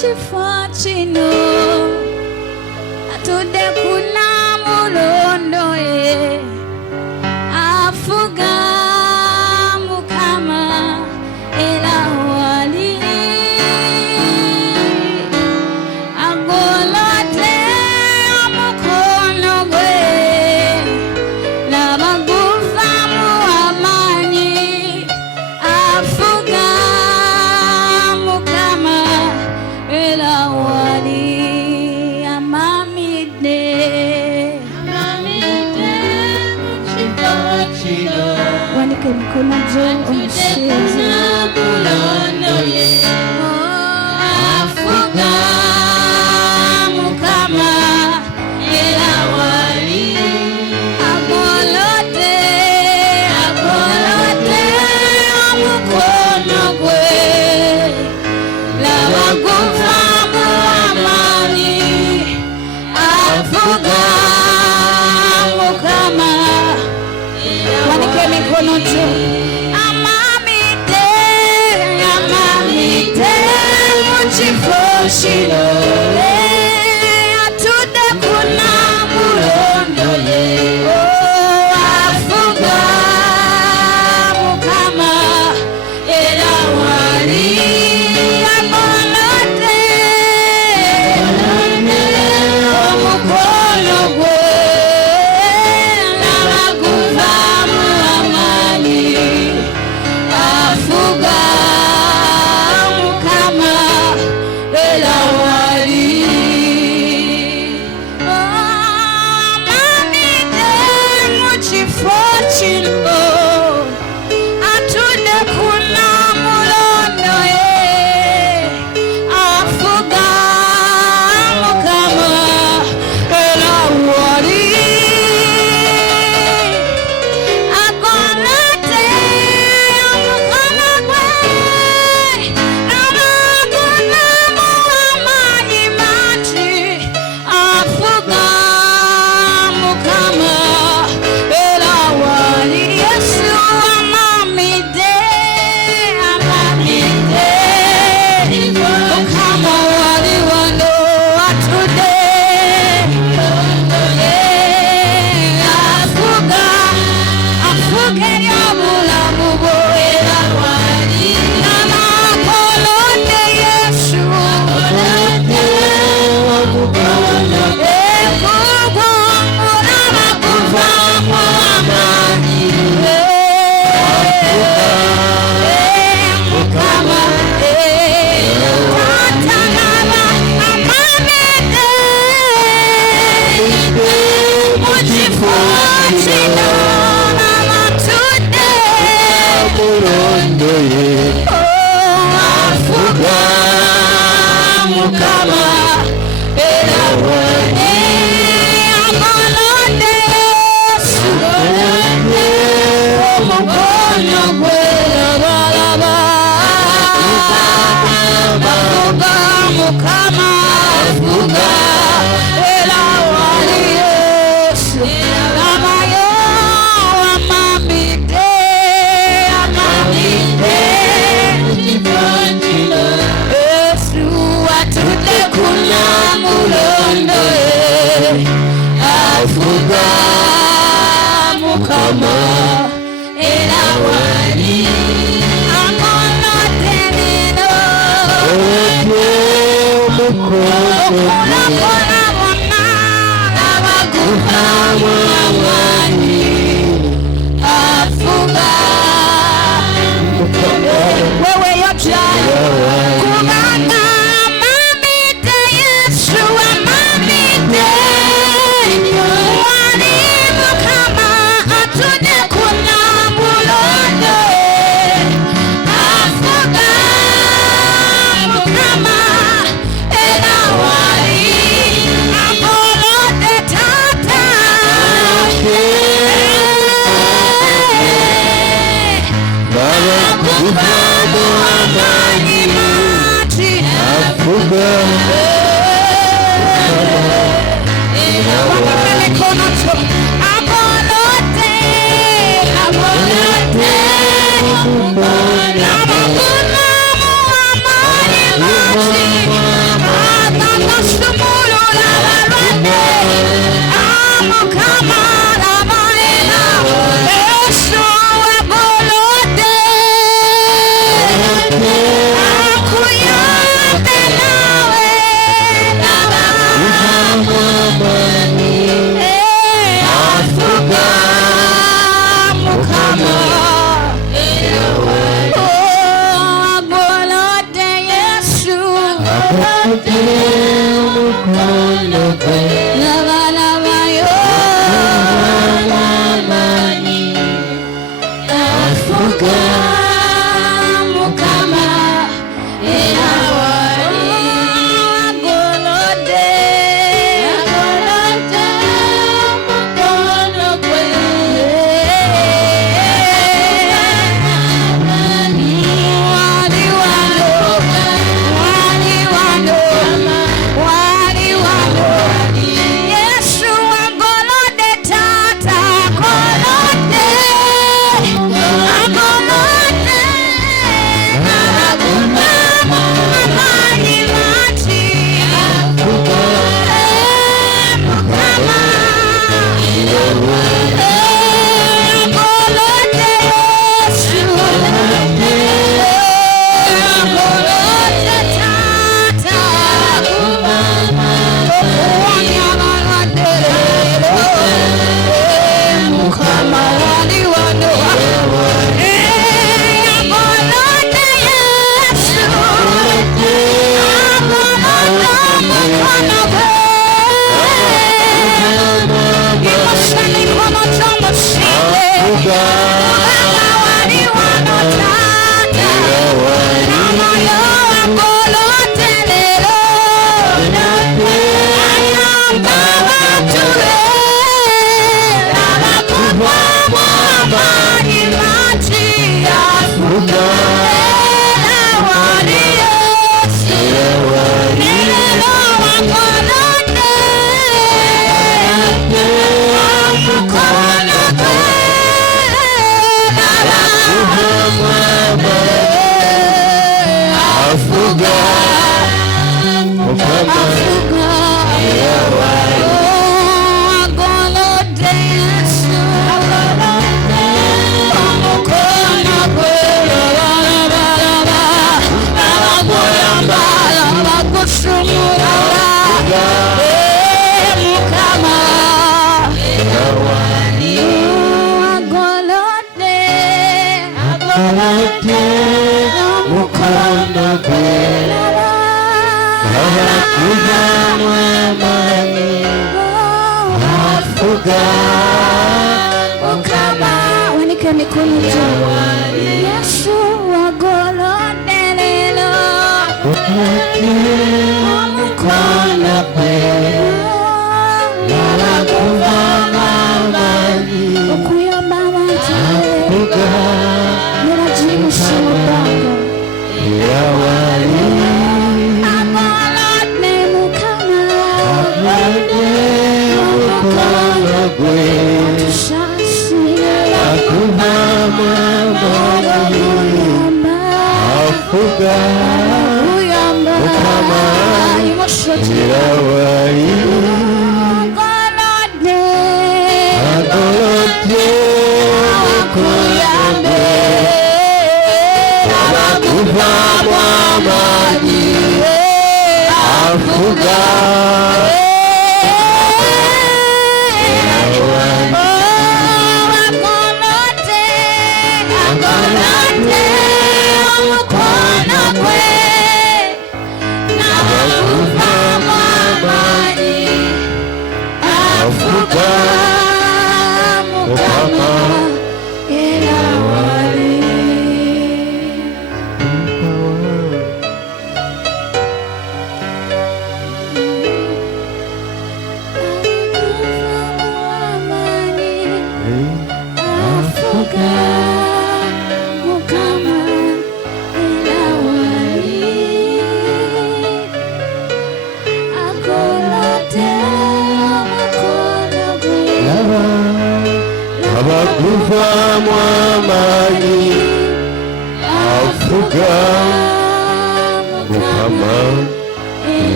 chifo chino atude kuna mulondo ye afuga mukama ela wali agolote mukono gwe la magufa muamani afuga mukama ela wali amamide wanike mikono juu umsheze afuga mukama ela wali agolote mukono gwe la magufa muamani afuga mukama wanike mikono juu amamide muchifo chino atude kuna mulondo ye afuga mukama ela wali agolote mukono gwe la magufa muamani afuga mukama ela wali amamide muchifo chino atude kuna mulondo ye afuga mukama ela wali agolote mukono gwe amaguna muamani mati afuga mukama ela wali Yesu amamide mukama wali wano atude afuge lyobulamu bwo ela wali amagolote Yesu mukama ela wali agolote Yesu mukono gwe labalaba afuga mukama afuga ela wali Yesu lamayo amamide Yesu atude kuna mulondo ye afuga mukama ela wali agolote nino okula bona la magufa muamani afuga wewe yote kubanga amamide Yesu amamide wali mukama atude kuna mulondo afuga mukama ela wali agolote tata muamani mati afuga mikono juu agolote amaguna muamani mati Wanika mikono juu. Yesu wagolodelelo mkono kwe ukuyomba wanje nirajibu shimo bako agolodne mukama mkono kwe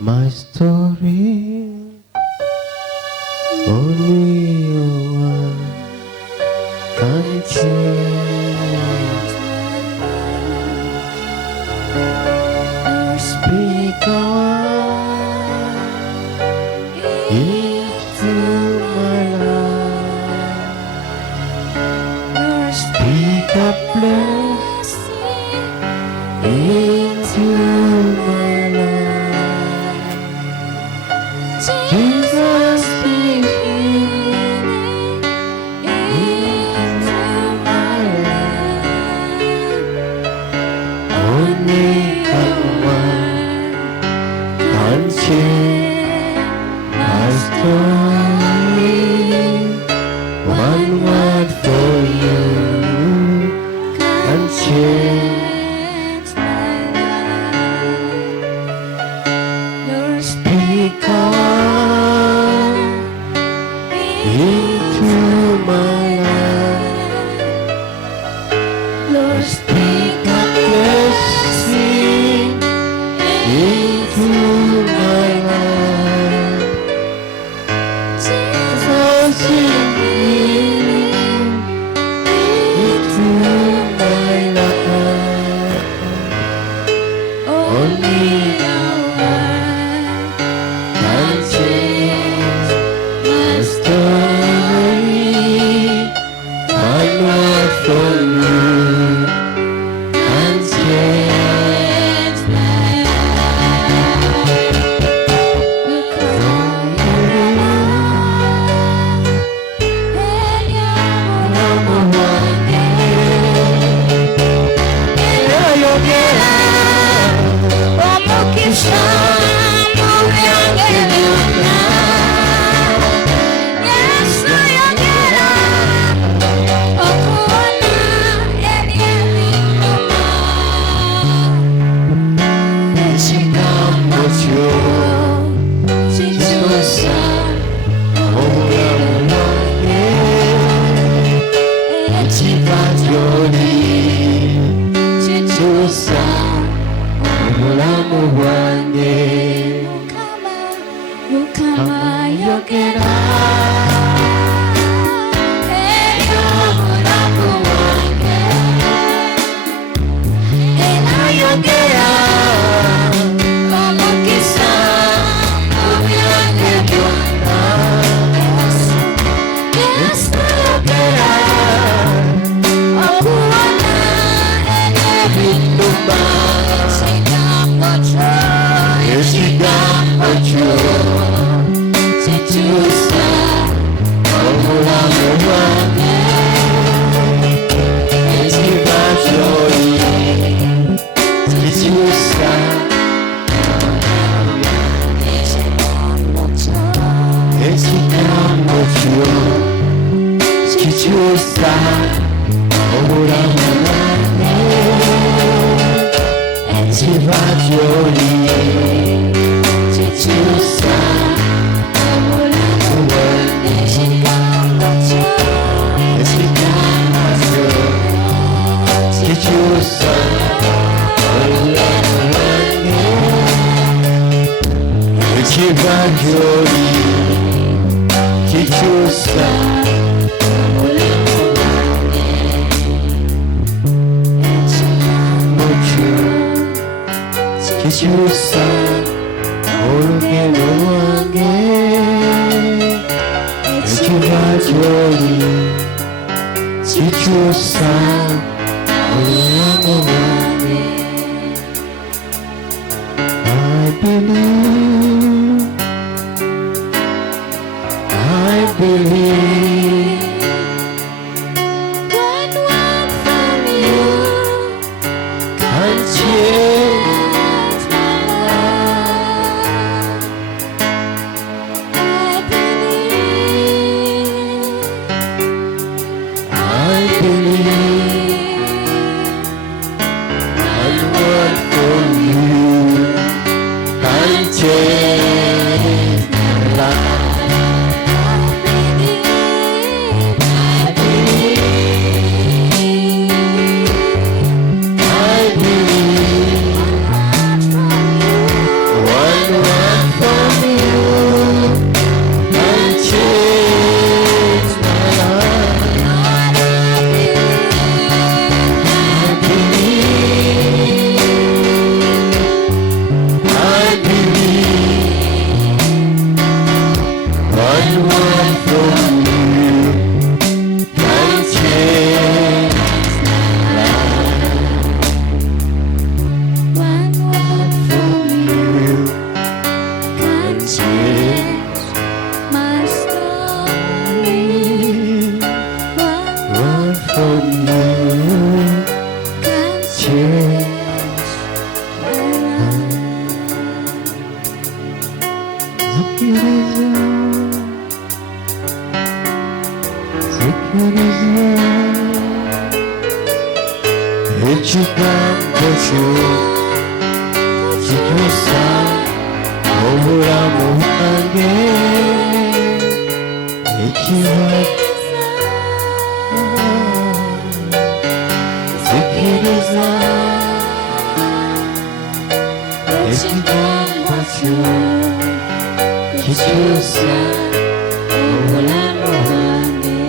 My story, only one can change. Speak a word into my life. Speak a blessing into my life. Jesus, speak healing into my life. Only one can change my story. One word for you can change my life. Lord, speak a word into my life. Lord, speak a blessing into my life. Jesus, speak healing into my life. Only a word can change my story. One word from you can change my life. bwacyo kicyusa obulamu bwange ekibatiza zikiriza ekigambo kyo kikyusa obulamu bwange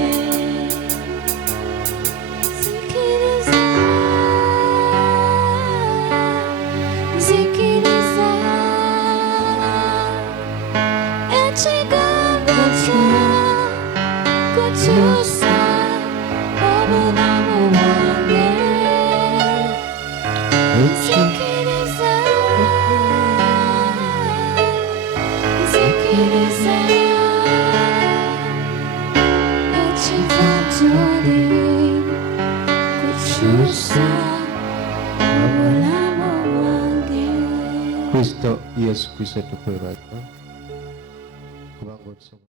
zikiriza ekigambo kyo kukyusa obulamu bwange zikiriza zikiriza ekiva gy'oli kukyusa obulamu bwange. Kristo Yesu Kristo tukwerata kubanga otusoma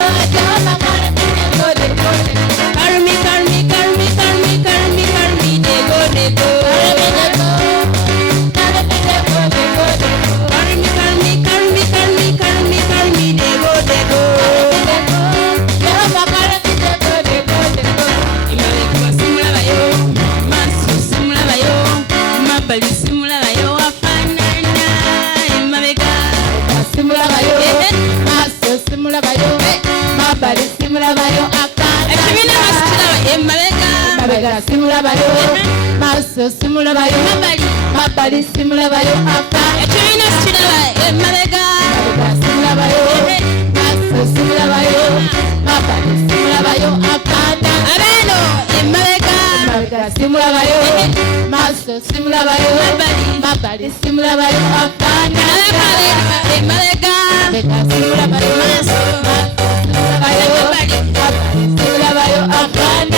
simulabayo maso simulabayo mabali simulabayo akana ekibina kiraba emabega simulabayo maso simulabayo mabali simulabayo akana abeno emabega simulabayo maso simulabayo mabali simulabayo akana emabega simulabayo maso simulabayo akana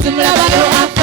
simulabayo